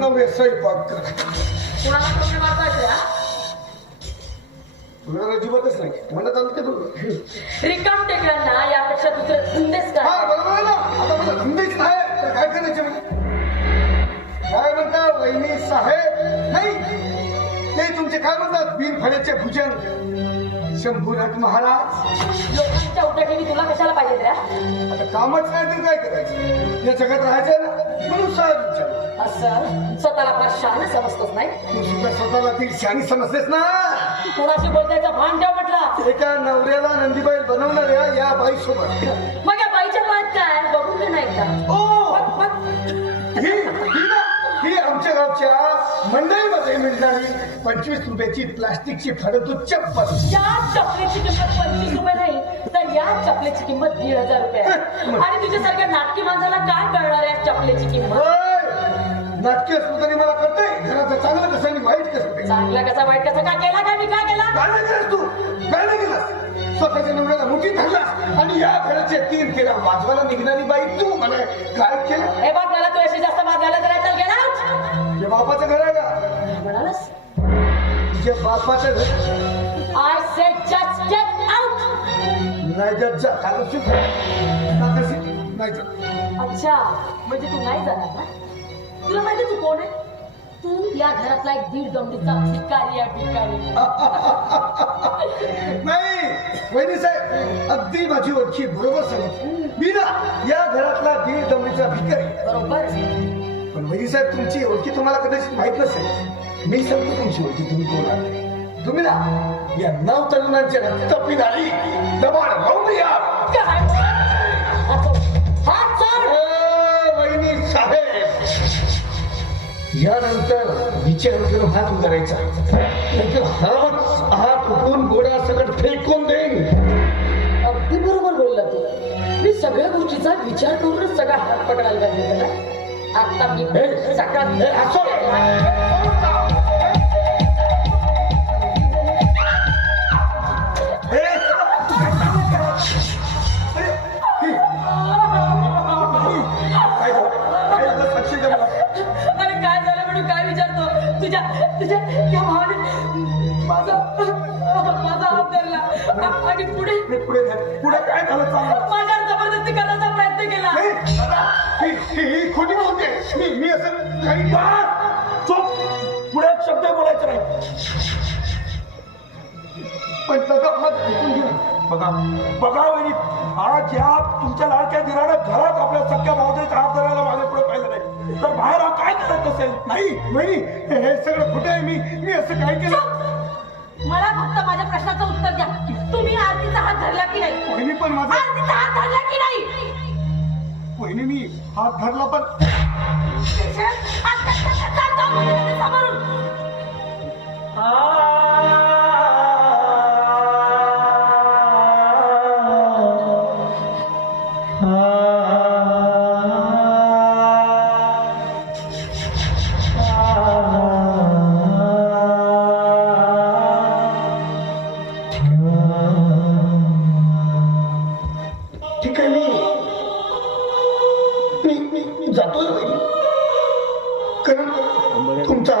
नव्हे स्वयंपाक कर. कुणाला हा? तुला नाही. म्हणत आलं की तू रिकाम टेकड्यांना यापेक्षा दुसरे धंदेच हा काय? बरोबर आहे ना. आता मला धंदेच नाही तर काय करायचे काय म्हणता वहिनी साहेब? नाही. ते तुमचे काय म्हणतात? बिनफळ्याचे भुजंग. शंभूनाथ महाराज. लोकांच्या उठाठेवी तुला कशाला पाहिजे रे आता कामच नाही तर काय करायचं? या जगात राहायचं ना म्हणून सहज विचार असं स्वतःला फार शहाणं समजतोस नाही? तू सुद्धा स्वतःला ती शाणी समजतेस ना? कुणाशी बोलतायचं भान ठेव म्हटलं. एका नवऱ्याला नंदीबाई बनवणाऱ्या या बाई सोबत मग या बाईच्या पायात काय? बघून घे नाही का ओ! ना ही आमच्या गावच्या मंडईमध्ये मिळणारी पंचवीस रुपयाची प्लास्टिकची फडतू चप्पल. या चपलेची किंमत पंचवीस रुपये नाही तर या चपलेची किंमत दीड हजार रुपये आहे. आणि तुझ्यासारख्या नाटकी माणसाला काय कळणार आहे चपलेची किंमत? होय. नाटकी असलं तरी मला कळतंय घराचं चांगलं कसं आणि वाईट कसं ते. चांगला कसा वाईट कसा? काय केला काय मी काय केला? काय नाही केलंस तू काय नाही केलंस. स्वतःच्या नवऱ्याला मुठी धरलास आणि या घराचे तीन केला वाजवायला निघणारी बाई तू मला काय केलं. हे बघ मला तुझ्याशी जास्त घालायचं नाही चल गेला. बापाचं घर आहे का? म्हणालस तुझ्या बापाचं घर? I say just get out नाही जात जा कागद शिक नाही जात अच्छा म्हणजे तू नाही जाणार ना? तुला माहिती तू कोण आहे? तू या घरातला एक दीड दमडीचा भिकारी आहे भिकारी नाही वहिनी साहेब अगदी माझी ओळखी बरोबर सांगितली. मी ना या घरातला दीड दमडीचा भिकारी बरोबर पण साहेब तुमची ओळखी तुम्हाला कदाचित माहीत नसेल. मी सांगतो तुमची ओळखी तुम्ही कोण तुम्ही ना या नव तरुणांच्या रक्तपी झाली दबाड राहून या. वहिनी साहेब. यानंतर विचार करून हात उगारायचा नंतर हात हात उठून गोडा सकट फेकून देईन. अगदी बरोबर बोलला तू मी सगळ्या गोष्टीचा विचार करूनच सगळा हात पकडायला लागले ना आता मी हे, सगळा तुझ्या तुझ्या त्या भावाने माझा माझा हात धरला. आणि पुढे हे पुढे द्या. पुढे काय झालं सांगा. माझ्यावर जबरदस्ती करण्याचा प्रयत्न केला. नाही, दादा, ही ही- ही खोटी बोलते. मी मी असं काही चुप. पुढे एक शब्द बोलायचं नाही. पण दादा मग ऐकून घे. बघा बघा वहिनी. आज या तुमच्या लाडक्या दिरानं घरात आपल्या सख्या भावजाईचा हात धरायला मागे पुढे पाहिलं नाही. तर बाहेर हा काय करत असेल? नाही वहिनी हे हे सगळं खोटं आहे. मी मी असं काय केलं? मला फक्त माझ्या प्रश्नाचं उत्तर द्या तुम्ही आरतीचा हात धरला की नाही वहिनी पण माझा आरतीचा हात धरला की नाही वहिनी मी हात धरला पण समोरून.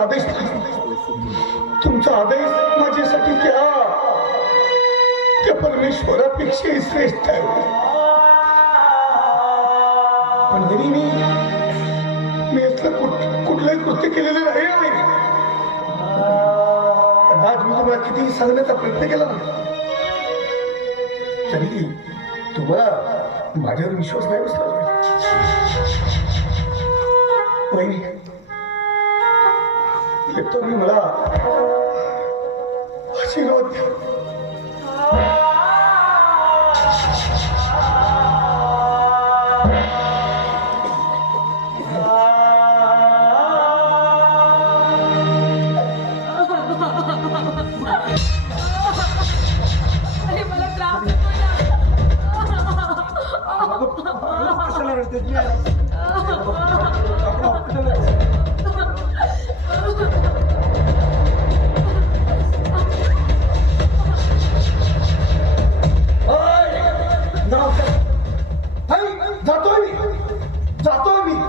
आदेश. तुमचा आदेश माझ्यासाठी त्या त्या परमेश्वरापेक्षाही श्रेष्ठ आहे. पण वहिनी मी मी असलं कुठ कुठलंही कृत्य केलेलं नाही आहे. पण आज मी तुम्हाला कितीही सांगण्याचा प्रयत्न केला तरी तुम्हाला माझ्यावर विश्वास नाही बसला. वहिनी मी मला आशीर्वाद. कशाला रडतेस?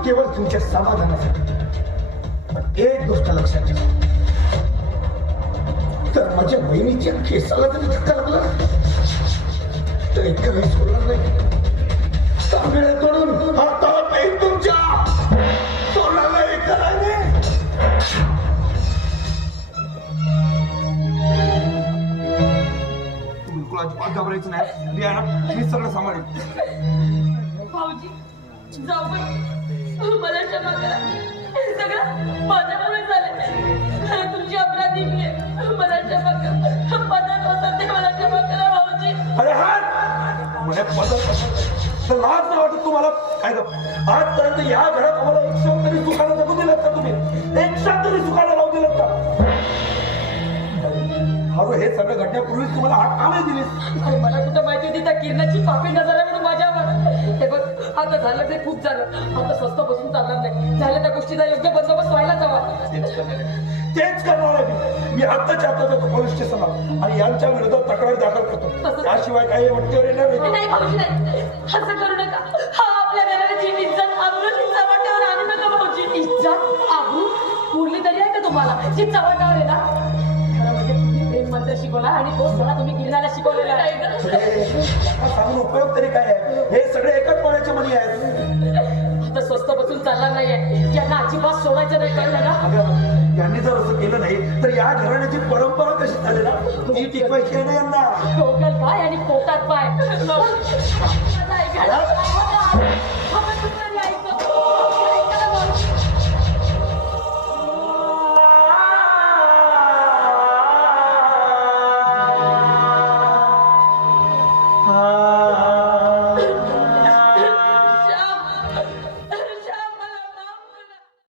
केवळ तुमच्या समाधानासाठी पण एक गोष्ट लक्षात ठेवा. तर माझ्या बहिणीच्या केसाला जरी धक्का लागला तर एक काही सोडणार नाही. तांबेळ्याकडून तुमच्या घाबरायचं नाही. सगळं सांभाळेल भाऊजी जाऊ मला क्षमा करा हे सगळं माझ्यामुळे झालं खरं तुमची अपराधी मी आहे. मला क्षमा करा पदार्थ होतात ते मला क्षमा करा भाऊजी अरे हात म्हणे पदर तर लाज नाही वाटत तुम्हाला? काय गं? आजपर्यंत या घरात आम्हाला एक तरी सुखाला जगू दिलं का तुम्ही? एक क्षण तरी सुखाला राहू दिलं का? अरे हे सगळं घडण्यापूर्वीच तुम्हाला हात का नाही दिलीस. अरे मला कुठं माहिती होती त्या किरणाची पापी नजर आता झालं ते खूप झालं. आता स्वस्त बसून चालणार नाही. झालं त्या गोष्टीचा योग्य बंदोबस्त व्हायलाच हवा. तेच करणार आहे. तेच मी. आत्ताच्या आता जातो पोलीस स्टेशनला आणि यांच्या विरोधात तक्रार दाखल करतो. त्याशिवाय काही वट्टीवर येणार नाही. भाऊजी नाही. असं करू नका. हा आपल्या घराची इज्जत आबरूची चव्हाट्यावर आणू नका भाऊजी. इज्जत आबरू उरली तरी आहे का तुम्हाला? जी चव्हाट्यावर आहे ना? मंत्र शिकवला आणि तो सगळा तुम्ही किरणाला शिकवलेला आहे सांगून उपयोग तरी काय आहे हे सगळे एकाच पाण्याचे मनी आहेत आता स्वस्त बसून चालणार नाहीये यांना अजिबात सोडायचं नाही कळलं ना यांनी जर असं केलं नाही तर या घराण्याची परंपरा कशी चालेल ना ती टिकवायची आहे ना यांना डोक्यात पाय आणि पोटात पाय